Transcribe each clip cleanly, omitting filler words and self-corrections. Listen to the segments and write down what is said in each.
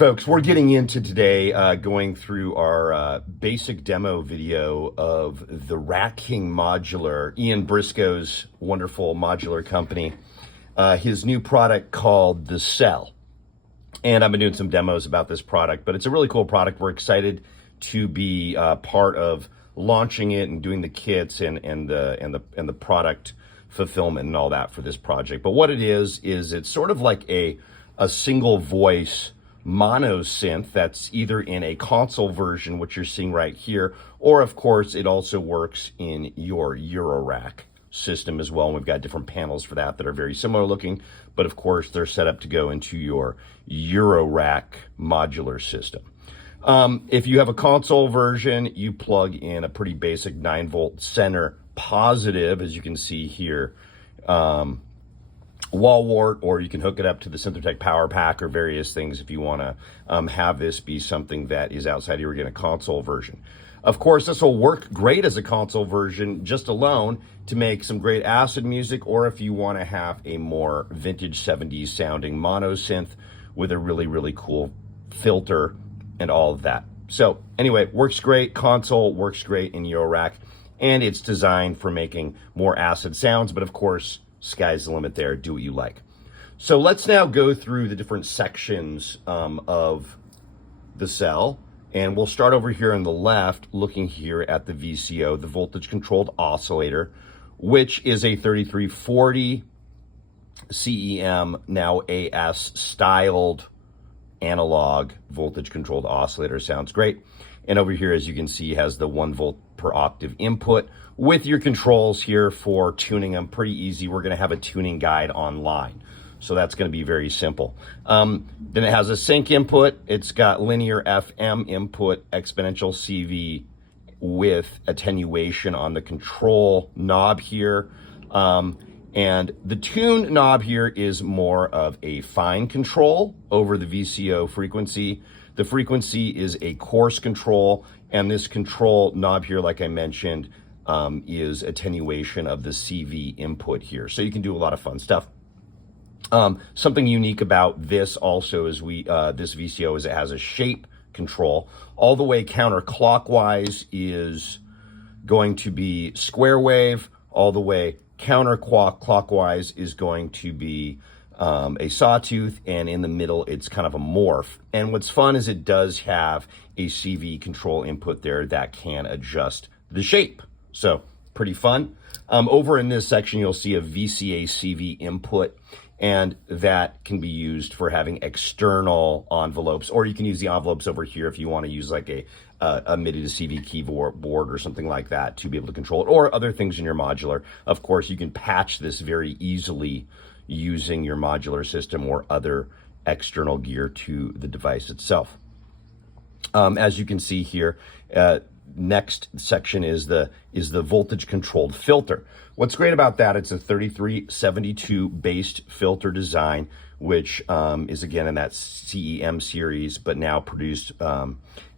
folks, we're getting into today going through our basic demo video of the Rat King Modular, Ian Briscoe's wonderful modular company, his new product called the Cell. And I've been doing some demos about this product, but it's a really cool product. We're excited to be part of launching it and doing the kits and the product fulfillment and all that for this project. But what it is it's sort of like a single voice mono synth that's either in a console version, which you're seeing right here, or of course it also works in your Eurorack system as well. And we've got different panels for that are very similar looking, but of course they're set up to go into your Eurorack modular system. If you have a console version, you plug in a pretty basic 9-volt center positive, as you can see here, wall wart, or you can hook it up to the Synthetech power pack or various things if you want to have this be something that is outside your again a console version. Of course, this will work great as a console version just alone to make some great acid music, or if you want to have a more vintage 70s sounding mono synth with a really cool filter and all of that. So anyway, works great console, works great in Eurorack, and it's designed for making more acid sounds, but of course sky's the limit there. Do what you like. So let's now go through the different sections of the Cell, and we'll start over here on the left, looking here at the VCO, the voltage controlled oscillator, which is a 3340 CEM, now AS styled analog voltage controlled oscillator. Sounds great. And over here, as you can see, has the 1 volt per octave input with your controls here for tuning them. Pretty easy. We're going to have a tuning guide online, so that's going to be very simple. Then it has a sync input. It's got linear FM input, exponential CV with attenuation on the control knob here. And the tune knob here is more of a fine control over the VCO frequency. The frequency is a coarse control, and this control knob here, like I mentioned, is attenuation of the CV input here. So you can do a lot of fun stuff. Something unique about this also is this VCO is it has a shape control. All the way counterclockwise is going to be square wave. All the way counterclockwise is going to be a sawtooth, and in the middle it's kind of a morph. And what's fun is it does have a CV control input there that can adjust the shape. So pretty fun. Over in this section you'll see a VCA CV input, and that can be used for having external envelopes, or you can use the envelopes over here if you want to use like a MIDI to CV keyboard or something like that to be able to control it, or other things in your modular. Of course, you can patch this very easily using your modular system or other external gear to the device itself. As you can see here, next section is the voltage controlled filter. What's great about that, it's a 3372 based filter design, which is again in that CEM series, but now produced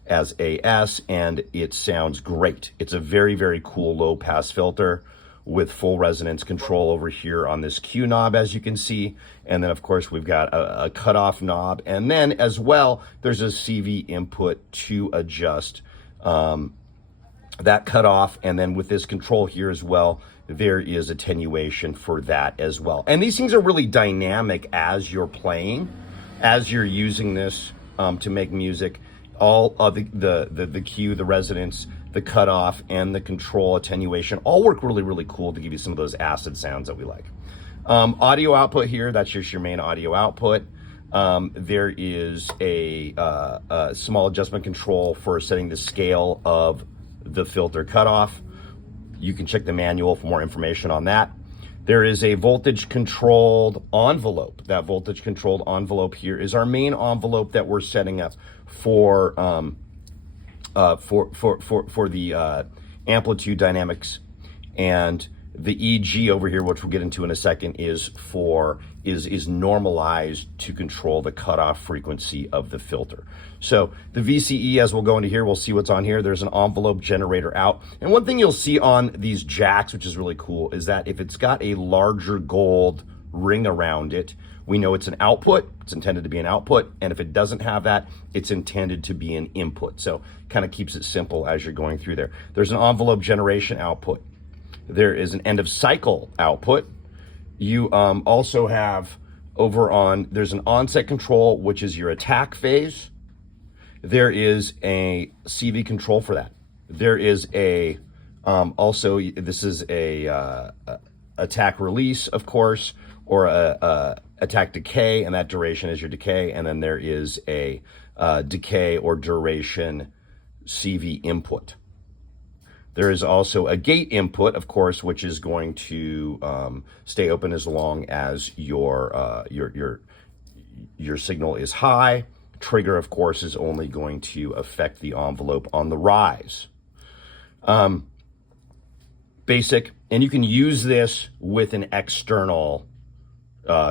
as AS, and it sounds great. It's a very cool low pass filter with full resonance control over here on this Q knob, as you can see. And then of course we've got a cutoff knob, and then as well there's a CV input to adjust that cutoff. And then with this control here as well, there is attenuation for that as well. And these things are really dynamic as you're playing, as you're using this to make music. All of the Q, the resonance, the cutoff, and the control attenuation all work really cool to give you some of those acid sounds that we like. Audio output here, that's just your main audio output. There is a small adjustment control for setting the scale of the filter cutoff. You can check the manual for more information on that. There is a voltage controlled envelope. That voltage controlled envelope here is our main envelope that we're setting up for the amplitude dynamics, and the EG over here, which we'll get into in a second, is normalized to control the cutoff frequency of the filter. So the VCE, as we'll go into here, we'll see what's on here. There's an envelope generator out. And one thing you'll see on these jacks, which is really cool, is that if it's got a larger gold ring around it, we know it's an output. It's intended to be an output. And if it doesn't have that, it's intended to be an input. So kind of keeps it simple as you're going through there. There's an envelope generation output. There is an end of cycle output. You also have there's an onset control, which is your attack phase. There is a CV control for that. There is this is a attack release, of course, or a attack decay, and that duration is your decay. And then there is a decay or duration CV input. There is also a gate input, of course, which is going to stay open as long as your signal is high. Trigger, of course, is only going to affect the envelope on the rise. Basic, and you can use this with an external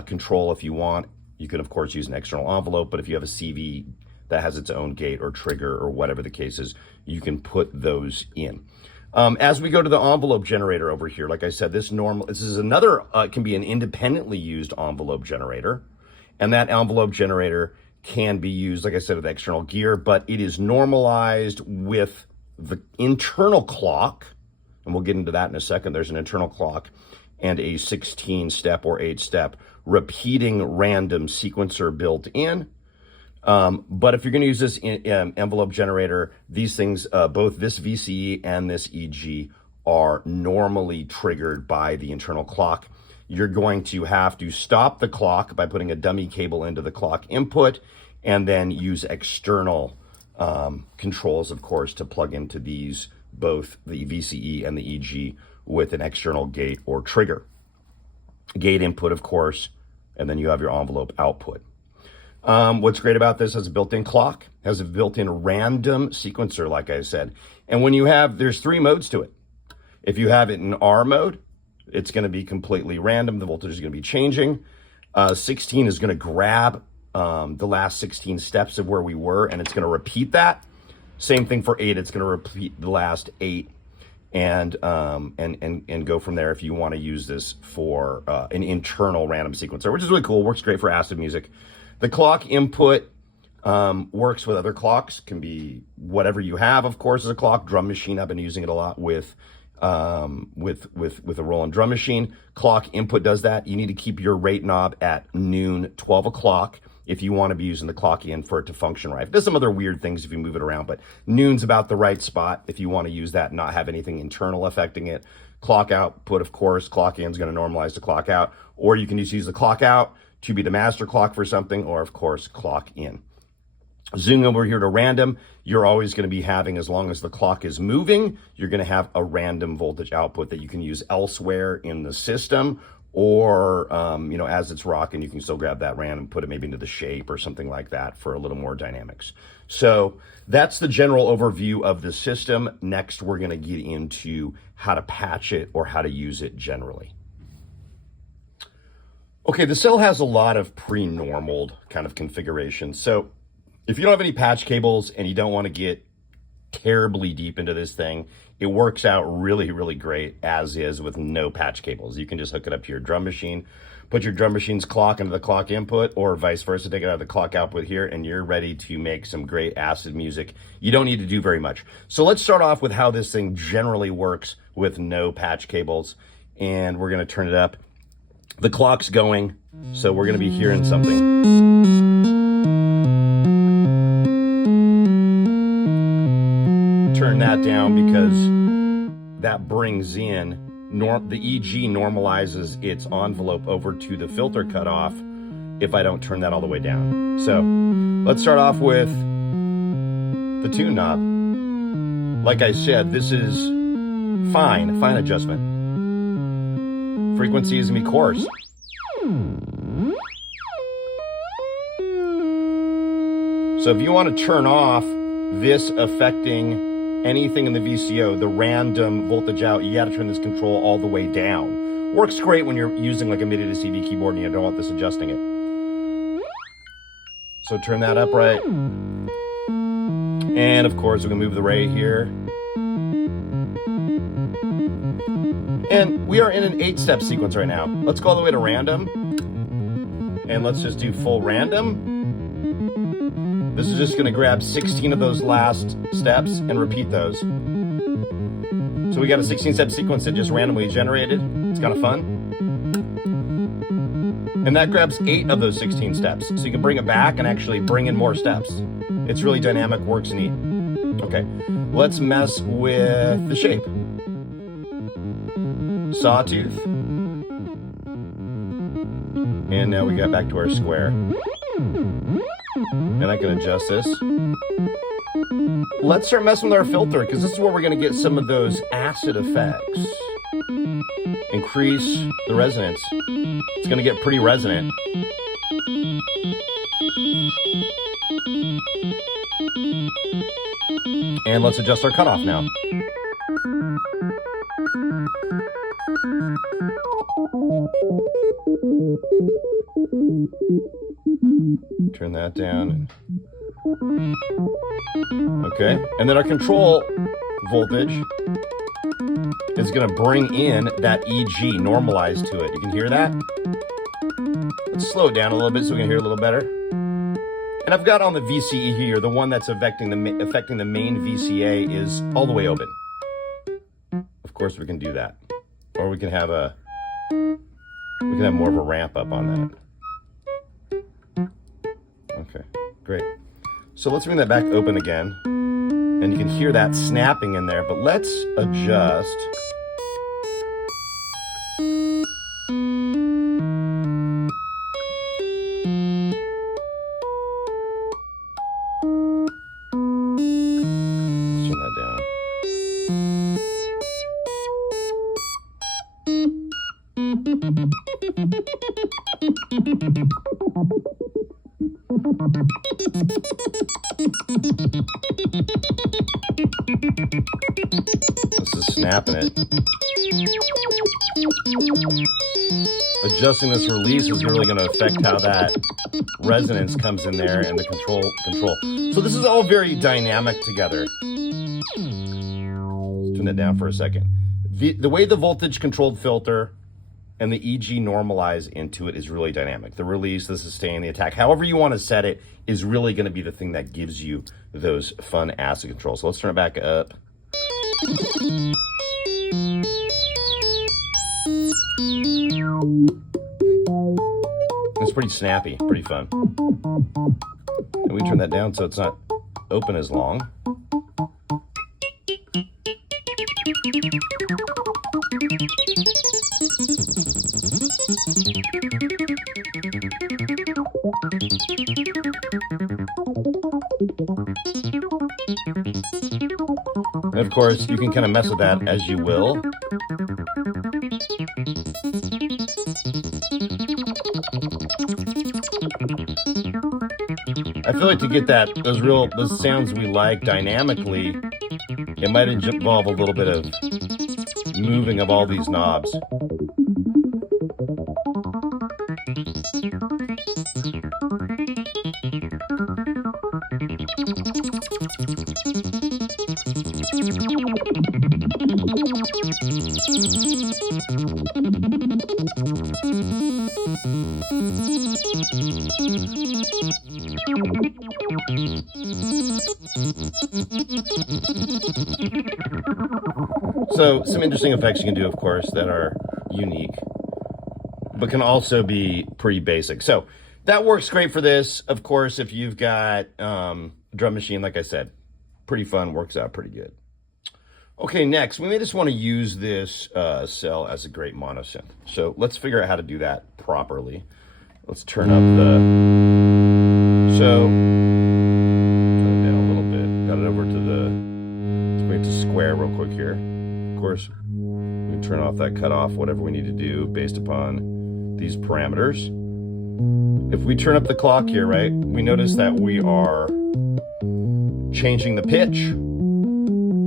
control if you want. You can, of course, use an external envelope, but if you have a CV that has its own gate or trigger or whatever the case is, you can put those in. As we go to the envelope generator over here, like I said, this is another, can be an independently used envelope generator. And that envelope generator can be used, like I said, with external gear, but it is normalized with the internal clock. And we'll get into that in a second. There's an internal clock and a 16-step or 8-step repeating random sequencer built in. But if you're going to use this envelope generator, these things, both this VCE and this EG, are normally triggered by the internal clock. You're going to have to stop the clock by putting a dummy cable into the clock input, and then use external controls, of course, to plug into these, both the VCE and the EG, with an external gate or trigger. Gate input, of course, and then you have your envelope output. What's great about this is a built-in clock, has a built-in random sequencer, like I said. And when there's 3 modes to it. If you have it in R mode, it's going to be completely random. The voltage is going to be changing. 16 is going to grab the last 16 steps of where we were, and it's going to repeat that. Same thing for 8. It's going to repeat the last 8 and go from there if you want to use this for an internal random sequencer, which is really cool. Works great for acid music. The clock input works with other clocks, can be whatever you have, of course, as a clock. Drum machine, I've been using it a lot with a Roland drum machine. Clock input does that. You need to keep your rate knob at noon, 12 o'clock, if you want to be using the clock in for it to function right. There's some other weird things if you move it around, but noon's about the right spot if you want to use that and not have anything internal affecting it. Clock output, of course, clock in is going to normalize the clock out, or you can just use the clock out to be the master clock for something, or of course, clock in. Zooming over here to random, you're always going to be having, as long as the clock is moving, you're going to have a random voltage output that you can use elsewhere in the system, or, as it's rocking, you can still grab that random, put it maybe into the shape or something like that for a little more dynamics. So that's the general overview of the system. Next, we're going to get into how to patch it or how to use it generally. Okay, the cell has a lot of pre-normaled kind of configurations. So if you don't have any patch cables and you don't want to get terribly deep into this thing, it works out really, really great as is with no patch cables. You can just hook it up to your drum machine, put your drum machine's clock into the clock input, or vice versa, take it out of the clock output here, and you're ready to make some great acid music. You don't need to do very much. So let's start off with how this thing generally works with no patch cables, and we're going to turn it up. The clock's going, so we're going to be hearing something. Turn that down because that brings in, the EG normalizes its envelope over to the filter cutoff if I don't turn that all the way down. So let's start off with the tune knob. Like I said, this is fine adjustment. Frequency is going to be coarse. So if you want to turn off this affecting anything in the VCO, the random voltage out, you got to turn this control all the way down. Works great when you're using like a MIDI to CD keyboard and you don't want this adjusting it. So turn that up right. And of course, we can move the ray here. And we are in an 8-step sequence right now. Let's go all the way to random. and let's just do full random. This is just gonna grab 16 of those last steps and repeat those. So we got a 16-step sequence that just randomly generated. It's kind of fun. And that grabs 8 of those 16 steps. So you can bring it back and actually bring in more steps. It's really dynamic, works neat. Okay, let's mess with the shape. Sawtooth. And now we got back to our square. And I can adjust this. Let's start messing with our filter, because this is where we're going to get some of those acid effects. Increase the resonance. It's going to get pretty resonant. And let's adjust our cutoff now. Turn that down. Okay, and then our control voltage is going to bring in that EG normalized to it. You can hear that? Let's slow it down a little bit so we can hear a little better. And I've got on the VCE here, the one that's affecting the main VCA is all the way open. Of course we can do that. Or we can have more of a ramp up on that. Okay, great. So let's bring that back open again. And you can hear that snapping in there, but let's adjust. Let's turn that down. This is snapping it. Adjusting this release is really going to affect how that resonance comes in there and the control. So this is all very dynamic together. Let's turn that down for a second. The way the voltage controlled filter and the EG normalize into it is really dynamic. The release, the sustain, the attack, however you want to set it is really going to be the thing that gives you those fun acid controls. So let's turn it back up. It's pretty snappy, pretty fun. And we turn that down so it's not open as long. And of course, you can kind of mess with that as you will. I feel like to get those sounds we like dynamically, it might involve a little bit of moving of all these knobs. So some interesting effects you can do, of course, that are unique, but can also be pretty basic. So that works great for this. Of course, if you've got a drum machine, like I said, pretty fun, works out pretty good. Okay, next, we may just want to use this cell as a great mono synth. So let's figure out how to do that properly. Let's turn up turn it down a little bit. Got it over to let's bring it to square real quick here. Of course, we can turn off that cutoff, whatever we need to do based upon these parameters. If we turn up the clock here, right, we notice that we are changing the pitch,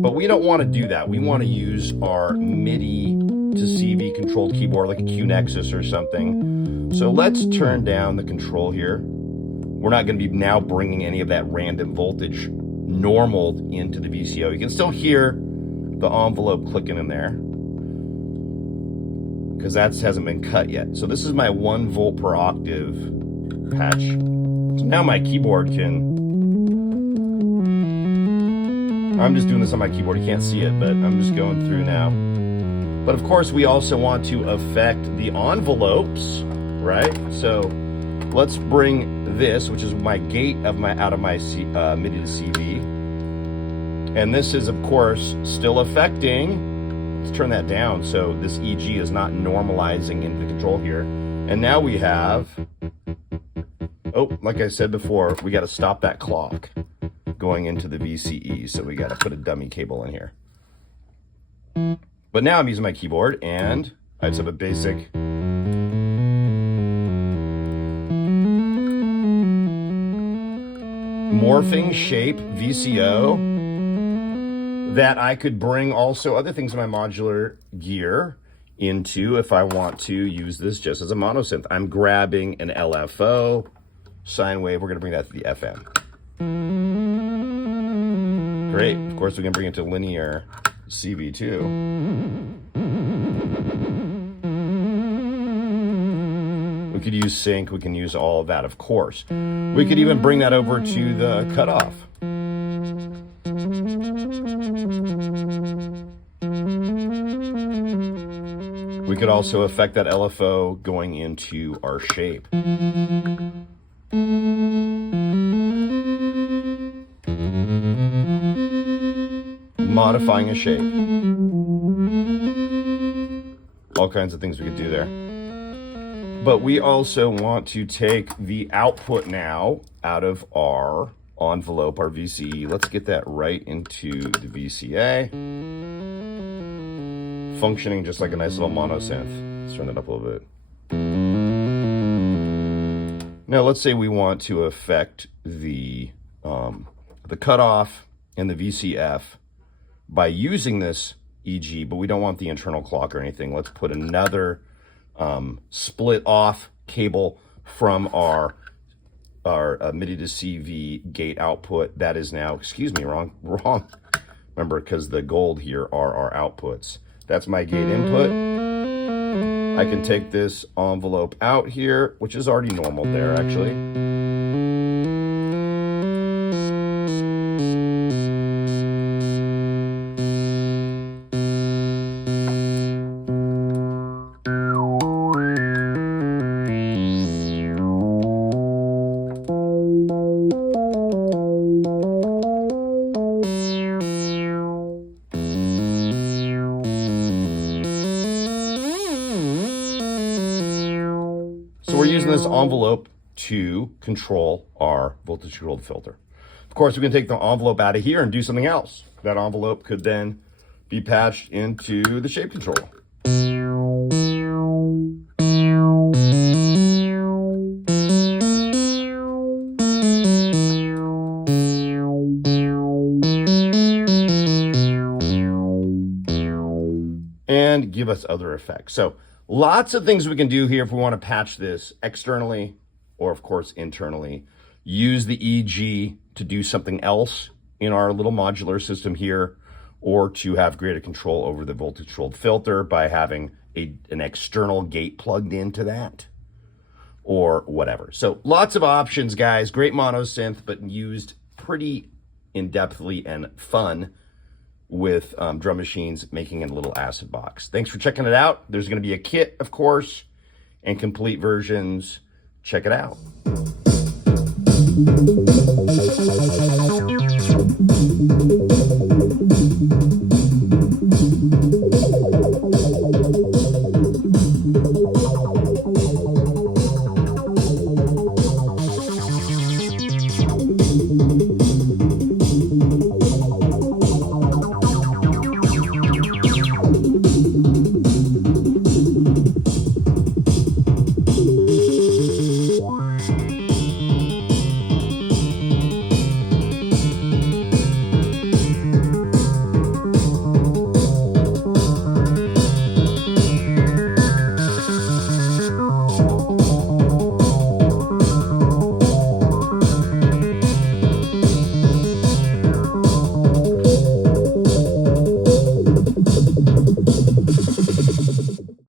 but we don't want to do that. We want to use our MIDI to CV controlled keyboard, like a Q Nexus or something. So let's turn down the control here. We're not going to be now bringing any of that random voltage normaled into the VCO. You can still hear the envelope clicking in there because that hasn't been cut yet. So this is my 1 volt per octave patch. So now my keyboard can, I'm just doing this on my keyboard, you can't see it, but I'm just going through now. But of course we also want to affect the envelopes, right? So let's bring this, which is my gate of my out of my MIDI to CV. And this is of course still affecting, let's turn that down so this EG is not normalizing into the control here. And now we have, oh, like I said before, we got to stop that clock going into the VCE. So we got to put a dummy cable in here. But now I'm using my keyboard and I just have a basic morphing shape VCO that I could bring also other things in my modular gear into if I want to use this just as a monosynth. I'm grabbing an LFO sine wave. We're going to bring that to the FM. Great. Of course, we can bring it to linear CV too. We could use sync. We can use all of that, of course. We could even bring that over to the cutoff. We could also affect that LFO going into our shape. Modifying a shape. All kinds of things we could do there. But we also want to take the output now out of our envelope, our VCE. Let's get that right into the VCA. Functioning just like a nice little monosynth. Let's turn that up a little bit. Now let's say we want to affect the cutoff and the VCF by using this EG, but we don't want the internal clock or anything. Let's put another split off cable from our MIDI to CV gate output. That is now, excuse me, wrong. Remember, because the gold here are our outputs. That's my gate input. I can take this envelope out here, which is already normal there actually. So we're using this envelope to control our voltage controlled filter. Of course, we can take the envelope out of here and do something else. That envelope could then be patched into the shape control. And give us other effects. So lots of things we can do here if we want to patch this externally or of course internally. Use the EG to do something else in our little modular system here, or to have greater control over the voltage controlled filter by having an external gate plugged into that or whatever. So lots of options, guys. Great monosynth, but used pretty in-depthly and fun with drum machines, making it a little acid box. Thanks for checking it out. There's going to be a kit, of course, and complete versions. Check it out.